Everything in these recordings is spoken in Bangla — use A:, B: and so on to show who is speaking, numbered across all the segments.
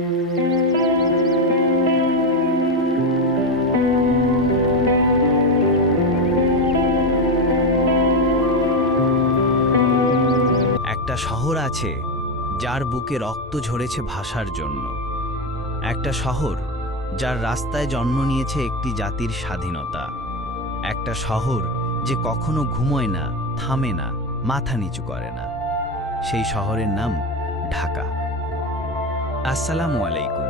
A: একটা শহর আছে যার বুকে রক্ত ঝরেছে ভাষার জন্য। একটা শহর যার রাস্তায় জন্ম নিয়েছে একটি জাতির স্বাধীনতা। একটা শহর যে কখনো ঘুমোয় না, থামে না, মাথা নিচু করে না। সেই শহরের নাম ঢাকা। আসসালামু আলাইকুম।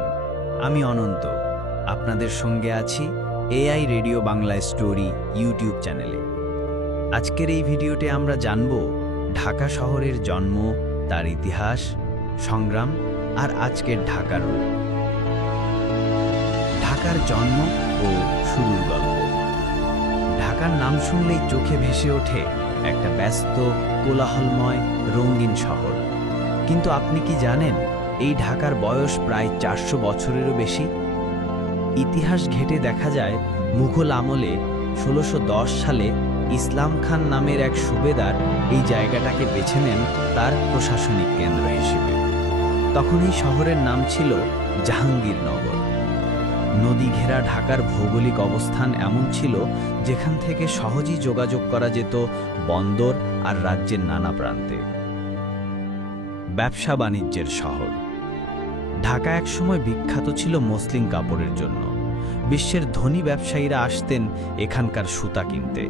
A: আমি অনন্ত। আপনাদের সঙ্গে আছি AI radio Bangla story YouTube চ্যানেলে। আজকের এই ভিডিওতে আমরা জানব ঢাকা শহরের জন্ম, তার ইতিহাস, সংগ্রাম আর আজকের ঢাকার রূপ ঢাকার জন্ম ও শুরুর গল্প। ঢাকার নাম শুনলেই চোখে ভেসে ওঠে একটা ব্যস্ত, কোলাহলময়, রঙিন শহর। কিন্তু আপনি কি জানেন এই ঢাকার বয়স প্রায় চারশো বছরেরও বেশি। ইতিহাস ঘেটে দেখা যায়, মুঘল আমলে ষোলোশো সালে ইসলাম খান নামের এক সুবেদার এই জায়গাটাকে বেছে নেন তার প্রশাসনিক কেন্দ্র হিসেবে। তখন এই শহরের নাম ছিল জাহাঙ্গীরনগর। নদী ঘেরা ঢাকার ভৌগোলিক অবস্থান এমন ছিল, যেখান থেকে সহজেই যোগাযোগ করা যেত বন্দর আর রাজ্যের নানা প্রান্তে। ব্যবসা বাণিজ্যের শহর। ঢাকা একসময় বিখ্যাত ছিল মসলিন কাপড়ের জন্য। বিশ্বের ধনী ব্যবসায়ীরা আসতেন এখানকার সুতা কিনতে।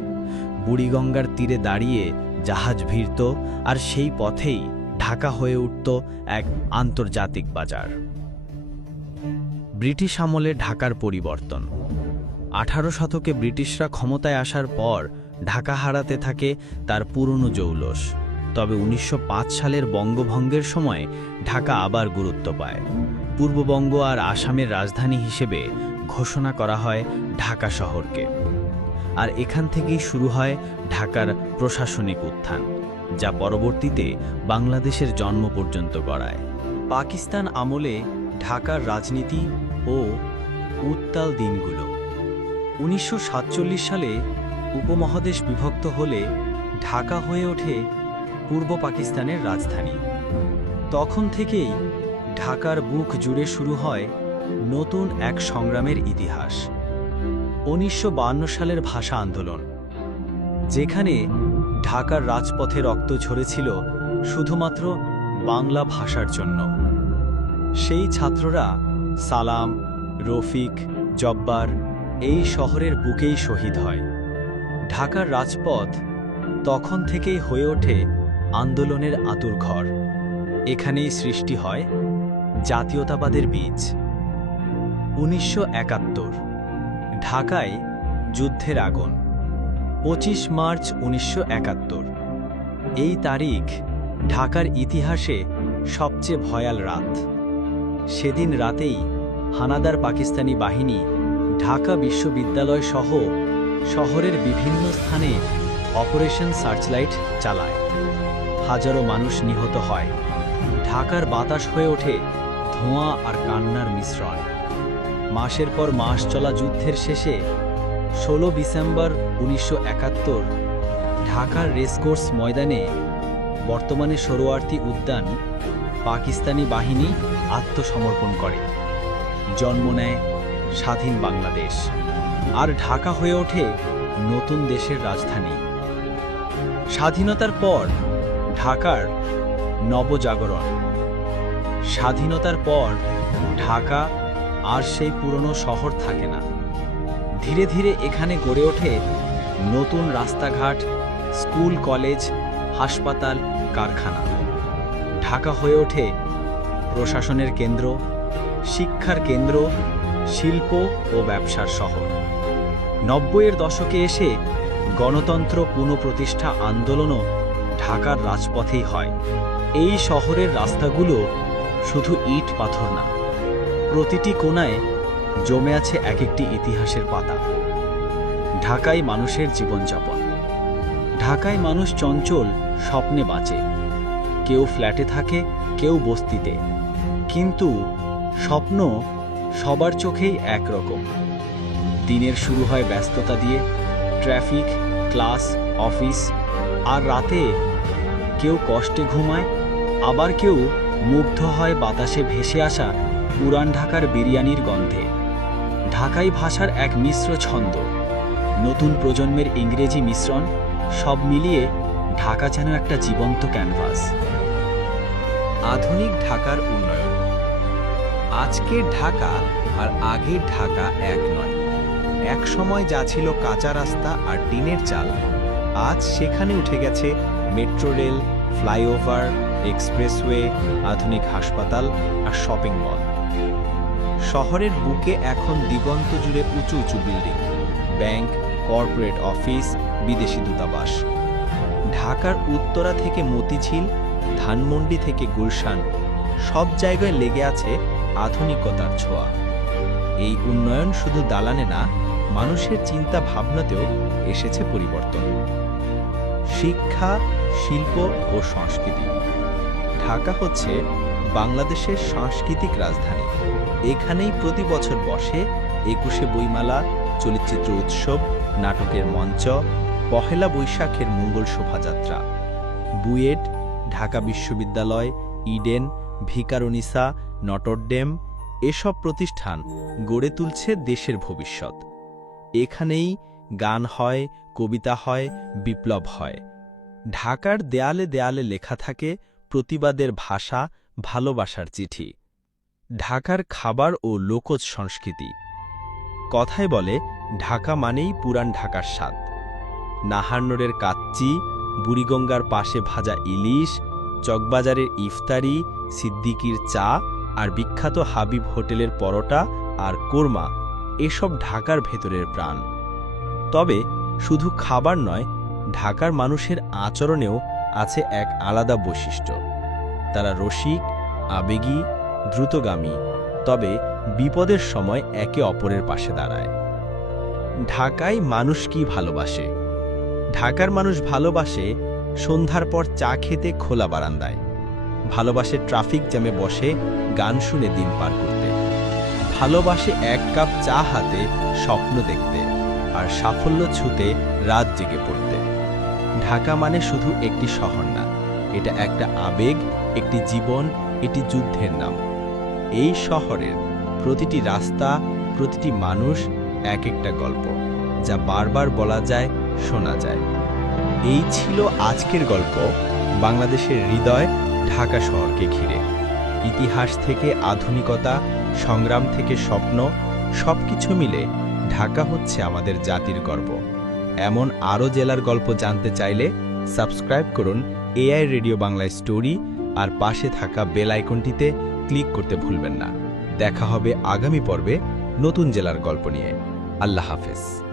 A: বুড়িগঙ্গার তীরে দাঁড়িয়ে জাহাজ ভিড়ত আর সেই পথেই ঢাকা হয়ে উঠত এক আন্তর্জাতিক বাজার। ব্রিটিশ আমলে ঢাকার পরিবর্তন। আঠারো শতকে ব্রিটিশরা ক্ষমতায় আসার পর ঢাকা হারাতে থাকে তার পুরনো জৌলস। তবে উনিশশো পাঁচ সালের বঙ্গভঙ্গের সময় ঢাকা আবার গুরুত্ব পায়। পূর্ববঙ্গ আর আসামের রাজধানী হিসেবে ঘোষণা করা হয় ঢাকা শহরকে। আর এখান থেকেই শুরু হয় ঢাকার প্রশাসনিক উত্থান, যা পরবর্তীতে বাংলাদেশের জন্ম পর্যন্ত গড়ায়। পাকিস্তান আমলে ঢাকার রাজনীতি ও উত্তাল দিনগুলো। উনিশশো সাতচল্লিশ সালে উপমহাদেশ বিভক্ত হলে ঢাকা হয়ে ওঠে পূর্ব পাকিস্তানের রাজধানী। তখন থেকেই ঢাকার বুক জুড়ে শুরু হয় নতুন এক সংগ্রামের ইতিহাস। উনিশশো সালের ভাষা আন্দোলন, যেখানে ঢাকার রাজপথে রক্ত ঝরেছিল শুধুমাত্র বাংলা ভাষার জন্য। সেই ছাত্ররা সালাম, রফিক, জব্বার এই শহরের বুকেই শহীদ হয়। ঢাকার রাজপথ তখন থেকেই হয়ে ওঠে আন্দোলনের আতুর ঘর। এখানেই সৃষ্টি হয় জাতীয়তাবাদের বীজ। উনিশশো একাত্তর, ঢাকায় যুদ্ধের আগুন। পঁচিশ মার্চ উনিশশো একাত্তর, এই তারিখ ঢাকার ইতিহাসে সবচেয়ে ভয়াল রাত। সেদিন রাতেই হানাদার পাকিস্তানি বাহিনী ঢাকা বিশ্ববিদ্যালয় সহ শহরের বিভিন্ন স্থানে অপারেশন সার্চলাইট চালায়। হাজারো মানুষ নিহত হয়। ঢাকার বাতাস হয়ে ওঠে ধোঁয়া আর কান্নার মিশ্রণ। মাসের পর মাস চলা যুদ্ধের শেষে ষোলো ডিসেম্বর উনিশশো একাত্তর ঢাকার রেসকোর্স ময়দানে বর্তমানে সরোয়ার্থী উদ্যান পাকিস্তানি বাহিনী আত্মসমর্পণ করে। জন্ম নেয় স্বাধীন বাংলাদেশ। আর ঢাকা হয়ে ওঠে নতুন দেশের রাজধানী। স্বাধীনতার পর ঢাকার নবজাগরণ। স্বাধীনতার পর ঢাকা আর সেই পুরনো শহর থাকে না। ধীরে ধীরে এখানে গড়ে ওঠে নতুন রাস্তাঘাট, স্কুল, কলেজ, হাসপাতাল, কারখানা। ঢাকা হয়ে ওঠে প্রশাসনের কেন্দ্র, শিক্ষার কেন্দ্র, শিল্প ও ব্যবসার শহর। নব্বইয়ের দশকে এসে গণতন্ত্র পুনঃপ্রতিষ্ঠা আন্দোলনও ঢাকার রাজপথেই হয়। এই শহরের রাস্তাগুলো শুধু ইট পাথর না, প্রতিটি কোণায় জমে আছে এক একটি ইতিহাসের পাতা। ঢাকায় মানুষের জীবনযাপন। ঢাকায় মানুষ চঞ্চল স্বপ্নে বাঁচে। কেউ ফ্ল্যাটে থাকে, কেউ বস্তিতে। কিন্তু স্বপ্ন সবার চোখেই একরকম। দিনের শুরু হয় ব্যস্ততা দিয়ে, ট্রাফিক, ক্লাস, অফিস আর রাতে কেউ কষ্টে ঘুমায়, আবার কেউ মুগ্ধ হয় বাতাসে ভেসে আসা
B: পুরান ঢাকার বিরিয়ানির গন্ধে। ঢাকাই ভাষার এক মিশ্র ছন্দ। নতুন প্রজন্মের ইংরেজি মিশ্রণ, সব মিলিয়ে ঢাকা যেন একটা জীবন্ত ক্যানভাস।
A: আধুনিক ঢাকার উন্নয়ন। আজকের ঢাকা আর আগের ঢাকা এক নয়। এক সময় যা ছিল কাঁচা রাস্তা আর টিনের চাল, আজ সেখানে উঠে গেছে মেট্রো রেল, ফ্লাইওভার, এক্সপ্রেসওয়ে, আধুনিক হাসপাতাল আর শপিং মল। শহরের বুকে এখন দিগন্ত জুড়ে উঁচু উঁচু বিল্ডিং, ব্যাংক, কর্পোরেট অফিস, বিদেশি দূতাবাস। ঢাকার উত্তরা থেকে মতিঝিল, ধানমন্ডি থেকে গুলশান সব জায়গায় লেগে আছে আধুনিকতার ছোঁয়া। এই উন্নয়ন শুধু দালানে না, মানুষের চিন্তা ভাবনাতেও এসেছে পরিবর্তন। শিক্ষা, শিল্প ও সংস্কৃতি। ঢাকা হচ্ছে বাংলাদেশের সাংস্কৃতিক রাজধানী। এখানেই প্রতি বছর বসে একুশে বইমেলা, চলচ্চিত্র উৎসব, নাটকের মঞ্চ, পহেলা বৈশাখের মঙ্গল শোভাযাত্রা। বুয়েট, ঢাকা বিশ্ববিদ্যালয়, ইডেন ভিকারুনিসা নটরডেম এসব প্রতিষ্ঠান গড়ে তুলছে দেশের ভবিষ্যৎ। এখানেই গান হয়, কবিতা হয়, বিপ্লব হয়। ঢাকার দেয়ালে দেয়ালে লেখা থাকে প্রতিবাদের ভাষা, ভালোবাসার চিঠি। ঢাকার খাবার ও লোকজ সংস্কৃতি। কথায় বলে, ঢাকা মানেই পুরান ঢাকার স্বাদ। নাহারনোরের কাচ্চি, বুড়িগঙ্গার পাশে ভাজা ইলিশ, চকবাজারের ইফতারি, সিদ্দিকির চা আর বিখ্যাত হাবিব হোটেলের পরোটা আর কোরমা এসব ঢাকার ভেতরের প্রাণ। তবে শুধু খাবার নয় ঢাকার মানুষের আচরণেও আছে এক আলাদা বৈশিষ্ট্য। তারা রসিক, আবেগী, দ্রুতগামী, তবে বিপদের সময় একে অপরের পাশে দাঁড়ায়। ঢাকায় মানুষ কি ভালোবাসে? ঢাকার মানুষ ভালোবাসে সন্ধ্যার পর চা খেতে খোলা বারান্দায়। ভালোবাসে ট্রাফিক জ্যামে বসে গান শুনে দিন পার করতে। ভালোবাসে এক কাপ চা হাতে স্বপ্ন দেখতে আর সাফল্য ছুতে রাত জেগে পড়তে। ঢাকা মানে শুধু একটি শহর না, এটা একটা আবেগ, একটি জীবন এটি যুদ্ধের নাম। এই শহরের প্রতিটি রাস্তা, প্রতিটি মানুষ এক একটা গল্প, যা বারবার বলা যায়, শোনা যায়। এই ছিল আজকের গল্প, বাংলাদেশের হৃদয় ঢাকা শহরকে ঘিরে। ইতিহাস থেকে আধুনিকতা, সংগ্রাম থেকে স্বপ্ন, সবকিছু মিলে ঢাকা হচ্ছে আমাদের জাতির গর্ব। এমন আরও জেলার গল্প জানতে চাইলে সাবস্ক্রাইব করুন এআই রেডিও বাংলায় স্টোরি আর পাশে থাকা বেল আইকনটিতে ক্লিক করতে ভুলবেন না। দেখা হবে আগামী পর্বে নতুন জেলার গল্প নিয়ে। আল্লাহ হাফেজ।